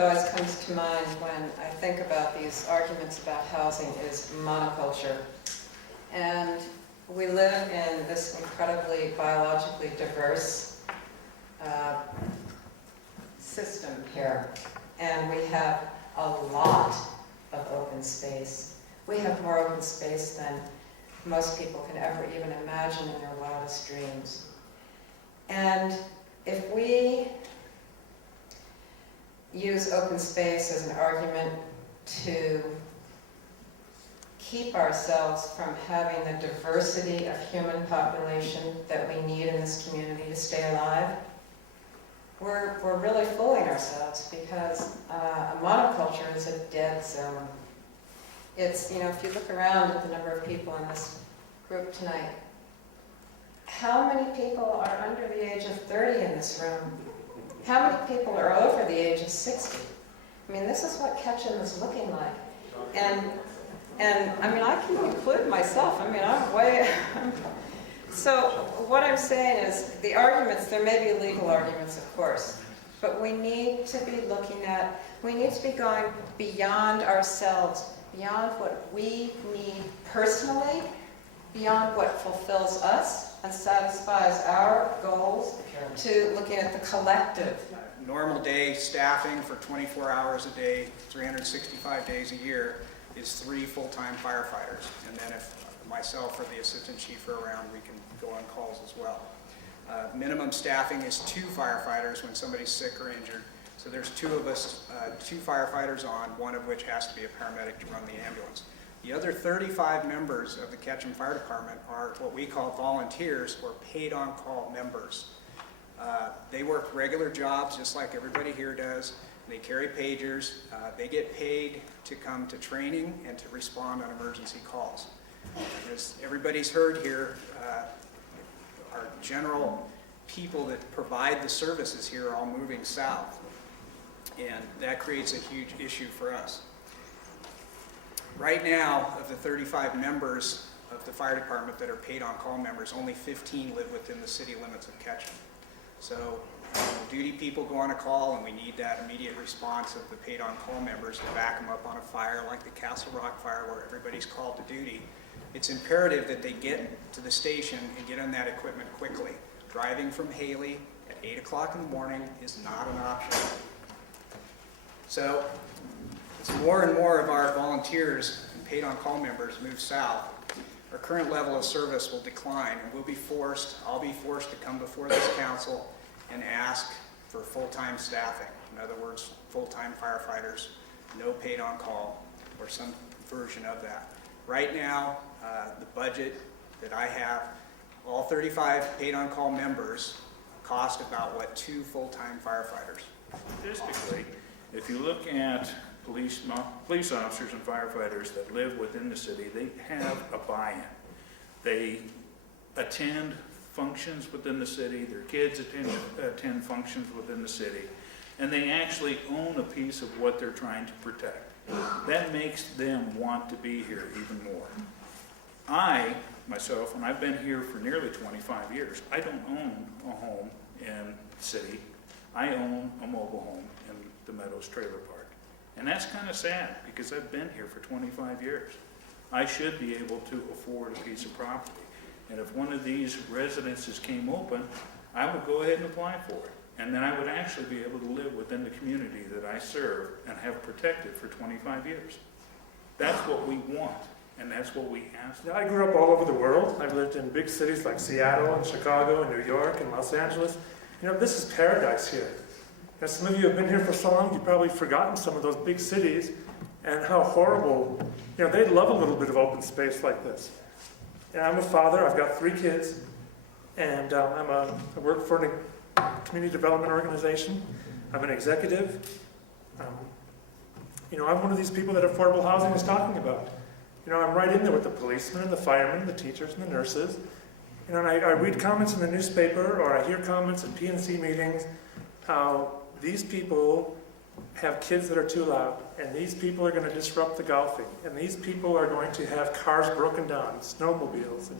that always comes to mind when I think about these arguments about housing is monoculture. And we live in this incredibly biologically diverse system here. And we have a lot of open space. We have more open space than most people can ever even imagine in their wildest dreams. And if we use open space as an argument to keep ourselves from having the diversity of human population that we need in this community to stay alive, we're really fooling ourselves, because a monoculture is a dead zone. It's, if you look around at the number of people in this group tonight, how many people are under the age of 30 in this room? How many people are over the age of 60? I mean, this is what Ketchum is looking like. And I mean, I can include myself. I mean, I'm way... So what I'm saying is, the arguments, there may be legal arguments, of course, but we need to be looking at, we need to be going beyond ourselves, beyond what we need personally, beyond what fulfills us and satisfies our goals, to looking at the collective. Normal day staffing for 24 hours a day, 365 days a year, is 3 full-time firefighters. And then if myself or the assistant chief are around, we can go on calls as well. Minimum staffing is 2 firefighters when somebody's sick or injured. So there's 2 of us, 2 firefighters on, one of which has to be a paramedic to run the ambulance. The other 35 members of the Ketchum Fire Department are what we call volunteers, or paid-on-call members. They work regular jobs just like everybody here does. They carry pagers. They get paid to come to training and to respond on emergency calls. As everybody's heard here, our general people that provide the services here are all moving south, and that creates a huge issue for us. Right now, of the 35 members of the fire department that are paid-on-call members, only 15 live within the city limits of Ketchum. So duty people go on a call, and we need that immediate response of the paid-on-call members to back them up on a fire like the Castle Rock fire, where everybody's called to duty. It's imperative that they get to the station and get on that equipment quickly. Driving from Haley at 8 o'clock in the morning is not an option. So as more and more of our volunteers and paid-on-call members move south, our current level of service will decline, and I'll be forced to come before this council and ask for full-time staffing. In other words, full-time firefighters, no paid-on-call, or some version of that. Right now, the budget that I have, all 35 paid-on-call members cost about, 2 full-time firefighters. Statistically, if you look at police officers and firefighters that live within the city, they have a buy-in. They attend functions within the city, their kids attend functions within the city, and they actually own a piece of what they're trying to protect. That makes them want to be here even more. I, myself, and I've been here for nearly 25 years, I don't own a home in the city. I own a mobile home in the Meadows Trailer Park. And that's kind of sad, because I've been here for 25 years. I should be able to afford a piece of property. And if one of these residences came open, I would go ahead and apply for it. And then I would actually be able to live within the community that I serve and have protected for 25 years. That's what we want, and that's what we ask for. I grew up all over the world. I've lived in big cities like Seattle and Chicago and New York and Los Angeles. This is paradise here. Some of you have been here for so long, you've probably forgotten some of those big cities and how horrible, they'd love a little bit of open space like this. I'm a father, I've got 3 kids, and I work for a community development organization. I'm an executive. I'm one of these people that affordable housing is talking about. I'm right in there with the policemen and the firemen, the teachers and the nurses. And I read comments in the newspaper, or I hear comments at PNC meetings, how these people have kids that are too loud, and these people are going to disrupt the golfing, and these people are going to have cars broken down, snowmobiles,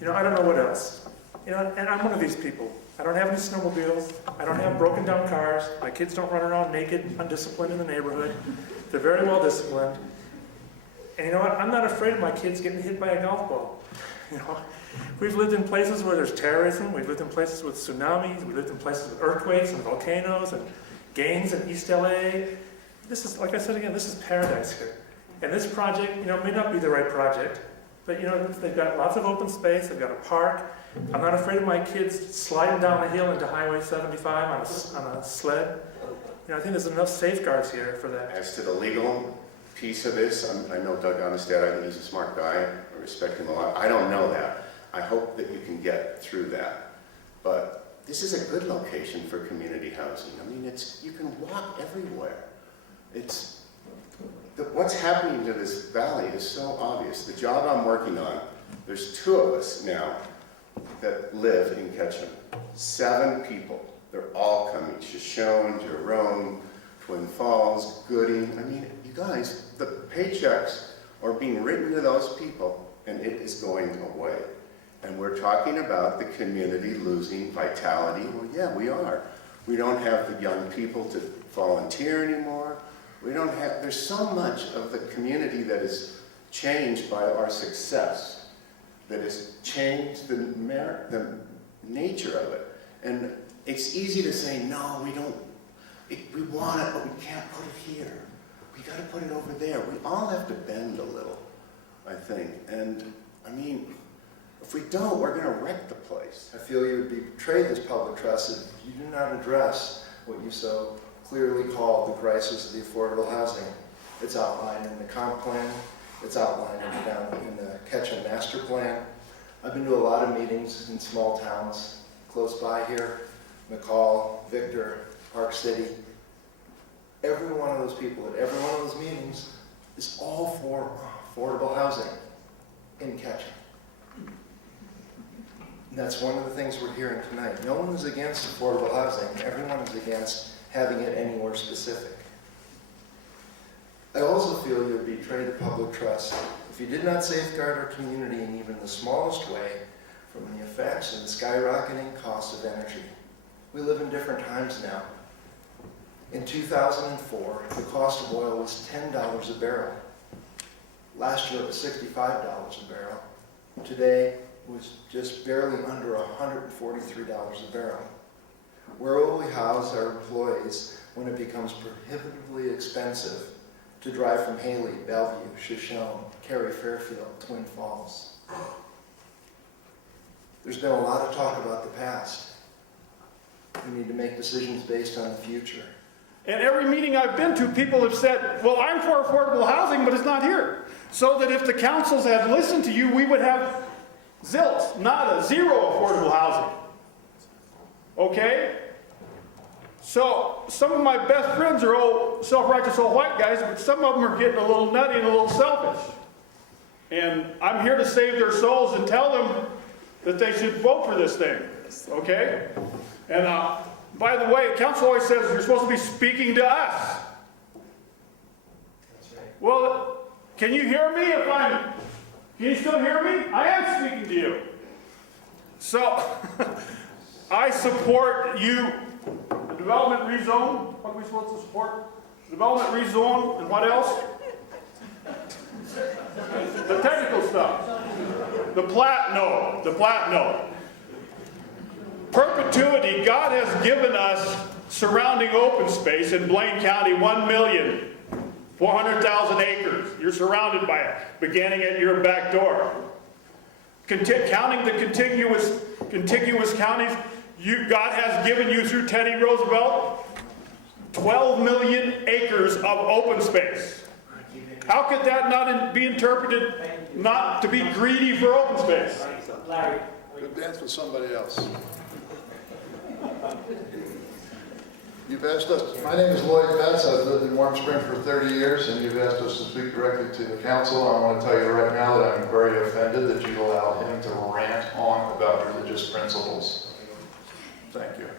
and I don't know what else. And I'm one of these people. I don't have any snowmobiles. I don't have broken down cars. My kids don't run around naked, undisciplined in the neighborhood. They're very well disciplined. And you know what? I'm not afraid of my kids getting hit by a golf ball. You know, we've lived in places where there's terrorism. We've lived in places with tsunamis. We've lived in places with earthquakes and volcanoes and gangs in East LA. This is, like I said again, this is paradise here. And this project, you know, may not be the right project, but you know, they've got lots of open space. They've got a park. I'm not afraid of my kids sliding down the hill into Highway 75 on a sled. You know, I think there's enough safeguards here for that. As to the legal piece of this, I know Doug Onestad, I think he's a smart guy, I respect him a lot. I don't know that. I hope that you can get through that. But this is a good location for community housing. I mean, you can walk everywhere. What's happening to this valley is so obvious. The job I'm working on, there's 2 of us now that live in Ketchum. 7 people. They're all coming. Shoshone, Jerome, Twin Falls, Gooding. I mean, you guys, the paychecks are being written to those people, and it is going away. And we're talking about the community losing vitality. Well, yeah, we are. We don't have the young people to volunteer anymore. There's so much of the community that is changed by our success, that has changed the nature of it. And it's easy to say, no, we want it, but we can't put it here. We got to put it over there. We all have to bend a little, I think. And I mean, if we don't, we're going to wreck the place. I feel you would betray this public trust if you do not address what you so clearly call the crisis of the affordable housing. It's outlined in the comp plan. It's outlined in the Ketchum master plan. I've been to a lot of meetings in small towns close by here, McCall, Victor, Park City. Every one of those people at every one of those meetings is all for affordable housing in Ketchum. And that's one of the things we're hearing tonight. No one is against affordable housing. Everyone is against having it anywhere specific. I also feel you would betray the public trust if you did not safeguard our community in even the smallest way from the effects of the skyrocketing cost of energy. We live in different times now. In 2004, the cost of oil was $10 a barrel. Last year it was $65 a barrel. Today it was just barely under $143 a barrel. Where will we house our employees when it becomes prohibitively expensive to drive from Haley, Bellevue, Shoshone, Cary, Fairfield, Twin Falls? There's been a lot of talk about the past. We need to make decisions based on the future. And every meeting I've been to, people have said, well, I'm for affordable housing, but it's not here. So that if the councils had listened to you, we would have zilch, nada, zero affordable housing. Okay? So some of my best friends are old, self-righteous old white guys, but some of them are getting a little nutty and a little selfish. And I'm here to save their souls and tell them that they should vote for this thing. Okay? And by the way, council always says you're supposed to be speaking to us. That's right. Well, can you hear me can you still hear me? I am speaking to you. So, I support you, the development rezone. What are we supposed to support? Development rezone, and what else? The technical stuff. The plat, no. The plat, no. Perpetuity, God has given us surrounding open space in Blaine County, 1,400,000 acres. You're surrounded by it, beginning at your back door. Counting the contiguous counties, God has given you through Teddy Roosevelt 12 million acres of open space. How could that not be interpreted not to be greedy for open space? Larry. Good dance with somebody else. You've asked us, my name is Lloyd Betts. I've lived in Warm Spring for 30 years, and you've asked us to speak directly to the council. I want to tell you right now that I'm very offended that you allowed him to rant on about religious principles. Thank you.